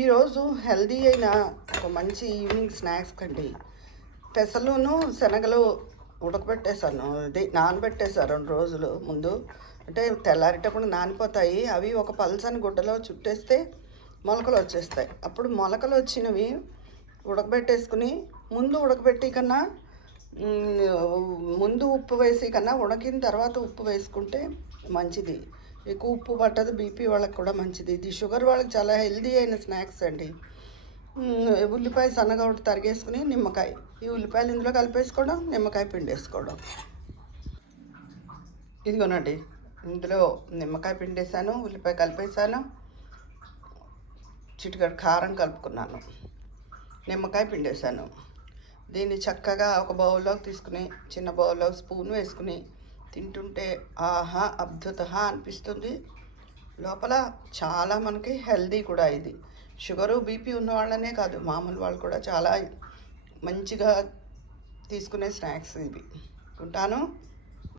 ఈరోజు హెల్దీ అయిన ఒక మంచి ఈవినింగ్ స్నాక్స్ కండి. పెసలును శనగలు ఉడకబెట్టేసాను, అది నానబెట్టేసాను 2 రోజులు ముందు. అంటే తెల్లారేటప్పుడు నానిపోతాయి. అవి ఒక పల్చని గుడ్డలో చుట్టేస్తే మొలకలు వచ్చేస్తాయి. అప్పుడు మొలకలు వచ్చినవి ఉడకబెట్టేసుకుని, ముందు ఉడకబెట్టి కన్నా ముందు ఉప్పు వేసి కన్నా ఉడికిన తర్వాత ఉప్పు వేసుకుంటే మంచిది. ఎక్కువ ఉప్పు పట్టదు, బీపీ వాళ్ళకి కూడా మంచిది. ఇది షుగర్ వాళ్ళకి చాలా హెల్దీ అయిన స్నాక్స్ అండి. ఉల్లిపాయ సన్నగా ఒకటి తరిగేసుకుని, నిమ్మకాయ, ఈ ఉల్లిపాయలు ఇందులో కలిపేసుకోవడం, నిమ్మకాయ పిండేసుకోవడం. ఇదిగోనండి, ఇందులో నిమ్మకాయ పిండేసాను, ఉల్లిపాయ కలిపేసాను, చిటికెడు కారం కలుపుకున్నాను, నిమ్మకాయ పిండేసాను. దీన్ని చక్కగా ఒక బౌల్లోకి తీసుకుని, చిన్న బౌల్లో స్పూన్ వేసుకుని తింటుంటే ఆహా అద్భుత అనిపిస్తుంది. లోపల చాలా మనకి హెల్దీ కూడా. ఇది షుగరు బీపీ ఉన్న వాళ్ళనే కాదు, మామూలు వాళ్ళు కూడా చాలా మంచిగా తీసుకునే స్నాక్స్ ఇవి. ఉంటాను.